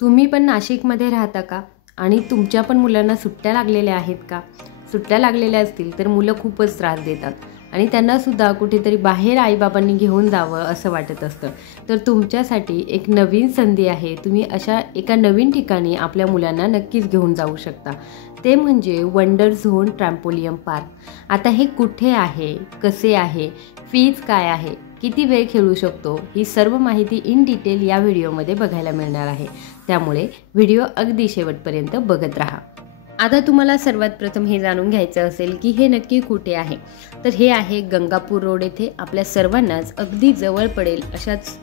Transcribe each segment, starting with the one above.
तुम्ही पण नाशिकमध्ये राहता का? आणि तुमच्या पण मुलांना सुट्ट्या लागलेल्या आहेत का? सुट्ट्या लागलेल्या असतील तर मुलं खूपच त्रास देतात आणि त्यांनासुद्धा कुठेतरी बाहेर आईबाबांनी घेऊन जावं असं वाटत असतं. तर तुमच्यासाठी एक नवीन संधी आहे. तुम्ही अशा एका नवीन ठिकाणी आपल्या मुलांना नक्कीच घेऊन जाऊ शकता. ते म्हणजे वंडर झोन ट्रॅम्पोलियन पार्क. आता हे कुठे आहे? कसे आहे? फीज काय आहे? किती वेळ खेळू शकतो? ही सर्व माहिती इन डिटेल या व्हिडिओमध्ये बघायला मिळणार आहे. त्यामुळे व्हिडिओ अगदी शेवटपर्यंत बघत राहा. आता तुम्हाला सर्वात प्रथम हे जाणून घ्यायचं असेल की हे नक्की कुठे आहे. तर हे आहे गंगापूर रोड येथे. आपल्या सर्वांनाच अगदी जवळ पडेल अशाच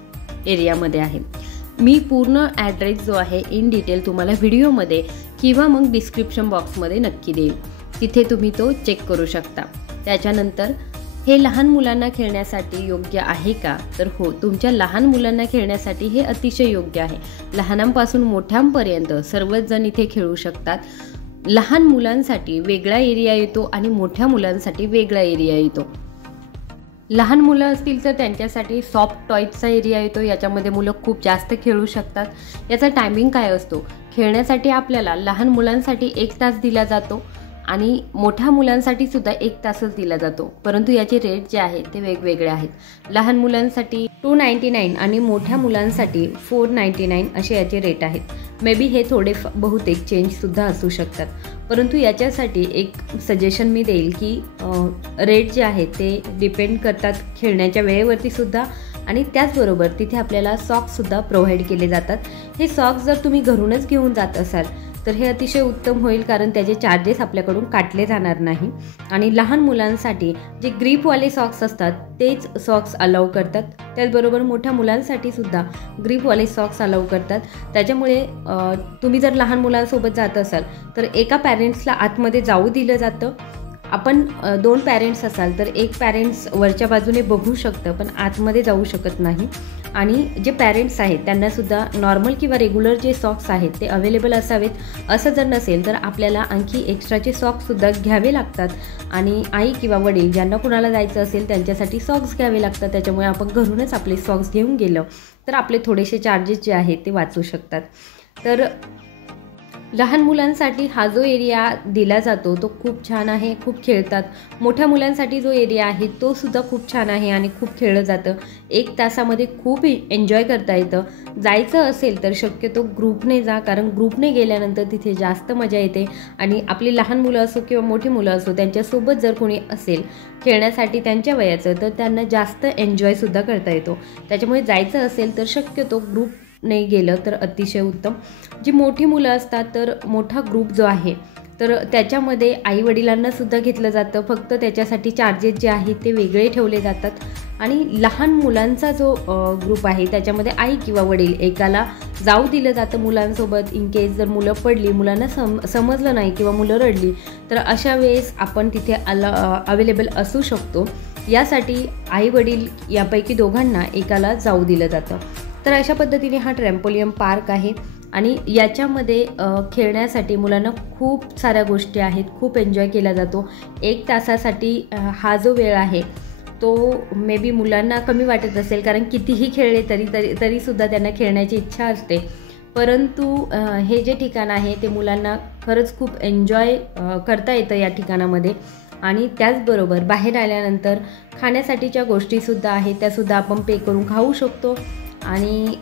एरियामध्ये आहे. मी पूर्ण ॲड्रेस जो आहे इन डिटेल तुम्हाला व्हिडिओमध्ये किंवा मग डिस्क्रिप्शन बॉक्समध्ये नक्की देईल. तिथे तुम्ही तो चेक करू शकता. त्याच्यानंतर हे लहान मुलांना खेळण्यासाठी योग्य आहे का? तर हो, तुमच्या लहान मुलांना खेळण्यासाठी हे अतिशय योग्य आहे. लहानांपासून मोठ्यांपर्यंत सर्वच जण इथे खेळू शकतात. लहान मुलांसाठी वेगळा एरिया येतो आणि मोठ्या मुलांसाठी वेगळा एरिया येतो. लहान मुलं असतील तर त्यांच्यासाठी सॉफ्ट टॉयजचा एरिया येतो. याच्यामध्ये मुलं खूप जास्त खेळू शकतात. याचा टायमिंग काय असतो? खेळण्यासाठी आपल्याला लहान मुलांसाठी 1 तास दिला जातो आणि मोठ्या मुलांसाठी सुद्धा 1 तासच दिला जातो. परंतु याचे रेट जे आहेत ते वेगवेगळे आहेत. लहान मुलांसाठी 299 आणि मोठ्या मुलांसाठी 499 असे याचे रेट आहेत. मे बी हे थोडे बहुतेक चेंजसुद्धा असू शकतात. परंतु याच्यासाठी एक सजेशन मी देईल की रेट जे आहेत ते डिपेंड करतात खेळण्याच्या वेळेवरती सुद्धा आणि त्याचबरोबर तिथे आपल्याला सॉक्ससुद्धा प्रोव्हाइड केले जातात. हे सॉक्स जर तुम्ही घरूनच घेऊन जात असाल तर हे अतिशय उत्तम होईल, कारण त्याचे चार्जेस आपल्याकडून काटले जाणार नाही. आणि लहान मुलांसाठी जे ग्रीपवाले सॉक्स असतात तेच सॉक्स अलाउ करतात. त्याचबरोबर मोठ्या मुलांसाठी सुद्धा ग्रीपवाले सॉक्स अलाउ करतात. त्याच्यामुळे तुम्ही जर लहान मुलांसोबत जात असाल तर एका पॅरेंट्सला आतमध्ये जाऊ दिलं जातं. आपण 2 पॅरेंट्स असाल तर एक पॅरेंट्स वरच्या बाजूने बघू शकतं पण आतमध्ये जाऊ शकत नाही. आणि जे पॅरेंट्स आहेत त्यांनासुद्धा नॉर्मल किंवा रेग्युलर जे सॉक्स आहेत ते अवेलेबल असावेत. असं जर नसेल तर आपल्याला आणखी एक्स्ट्राचे सॉक्ससुद्धा घ्यावे लागतात. आणि आई किंवा वडील ज्यांना कुणाला जायचं असेल त्यांच्यासाठी सॉक्स घ्यावे लागतात. त्याच्यामुळे आपण घरूनच आपले सॉक्स घेऊन गेलो तर आपले थोडेसे चार्जेस जे आहेत ते वाचू शकतात. तर लहान मुलांसाठी हा जो एरिया दिला जातो तो खूप छान आहे. खूप खेळतात. मोठ्या मुलांसाठी जो एरिया आहे तो सुद्धा खूप छान आहे आणि खूप खेळलं जातं. 1 तासामध्ये खूप एन्जॉय करता येतं. जायचं असेल तर शक्यतो ग्रुपने जा, कारण ग्रुपने गेल्यानंतर तिथे जास्त मजा येते. आणि आपली लहान मुलं असो किंवा मोठी मुलं असो त्यांच्यासोबत जर कोणी असेल खेळण्यासाठी त्यांच्या वयाचं तर त्यांना जास्त एन्जॉयसुद्धा करता येतो. त्याच्यामुळे जायचं असेल तर शक्यतो ग्रुप नाही गेलं तर अतिशय उत्तम. जी मोठी मुलं असतात तर मोठा ग्रुप जो आहे तर त्याच्यामध्ये आईवडिलांनासुद्धा घेतलं जातं. फक्त त्याच्यासाठी चार्जेस जे आहेत ते वेगळे ठेवले जातात. आणि लहान मुलांचा जो ग्रुप आहे त्याच्यामध्ये आई किंवा वडील एकाला जाऊ दिलं जातं मुलांसोबत. इन केस जर मुलं पडली, मुलांना समजलं नाही किंवा मुलं रडली तर अशा वेळेस आपण तिथे अवेलेबल असू शकतो. यासाठी आई वडील यापैकी दोघांना एकाला जाऊ दिलं जातं. तर अशा पद्धतीने हा ट्रॅम्पोलियन पार्क आहे आणि याच्यामध्ये खेळण्यासाठी मुलांना खूप साऱ्या गोष्टी आहेत. खूप एन्जॉय केला जातो. 1 तासासाठी हा जो वेळ आहे तो मे बी मुलांना कमी वाटत असेल, कारण कितीही खेळले तरीसुद्धा त्यांना खेळण्याची इच्छा असते. परंतु हे जे ठिकाण आहे ते मुलांना खरंच खूप एन्जॉय करता येतं या ठिकाणामध्ये. आणि त्याचबरोबर बाहेर आल्यानंतर खाण्यासाठीच्या गोष्टीसुद्धा आहेत त्यासुद्धा आपण पे करून खाऊ शकतो. आणि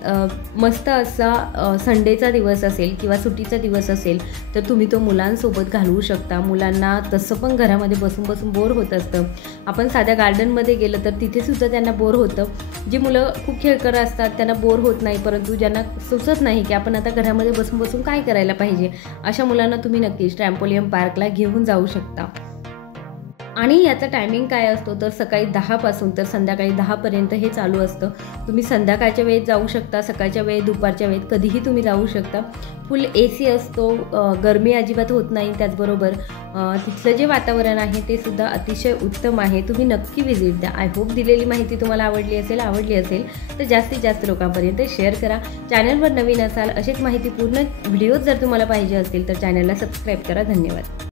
मस्त असा संडेचा दिवस असेल किंवा सुट्टीचा दिवस असेल तर तुम्ही तो मुलांसोबत घालवू शकता. मुलांना तसं पण घरामध्ये बसून बसून बोर होत असतं. आपण साध्या गार्डनमध्ये गेलं तर तिथेसुद्धा त्यांना बोर होतं. जी मुलं खूप खेळकर असतात त्यांना बोर होत नाही, परंतु ज्यांना सुचत नाही की आपण आता घरामध्ये बसून बसून काय करायला पाहिजे, अशा मुलांना तुम्ही नक्कीच ट्रॅम्पोलियन पार्कला घेऊन जाऊ शकता. आणि याचा टायमिंग काय असतो तर सकाळी 10 पासून तर संध्याकाळी 10 पर्यंत हे चालू असतं. तुम्ही संध्याकाळच्या वेळेत जाऊ शकता, सकाळच्या वेळेत, दुपारच्या वेळेत कधीही तुम्ही जाऊ शकता. फुल AC असतो. गरमी अजिबात होत नाही. त्याचबरोबर तिथलं जे वातावरण आहे ते सुद्धा अतिशय उत्तम आहे. तुम्ही नक्की व्हिजिट द्या. आय होप दिलेली माहिती तुम्हाला आवडली असेल तर जास्तीत जास्त लोकांपर्यंत शेअर करा. चॅनलवर नवीन असाल अशीच माहितीपूर्ण व्हिडिओज जर तुम्हाला पाहिजे असतील तर चॅनलला सबस्क्राईब करा. धन्यवाद.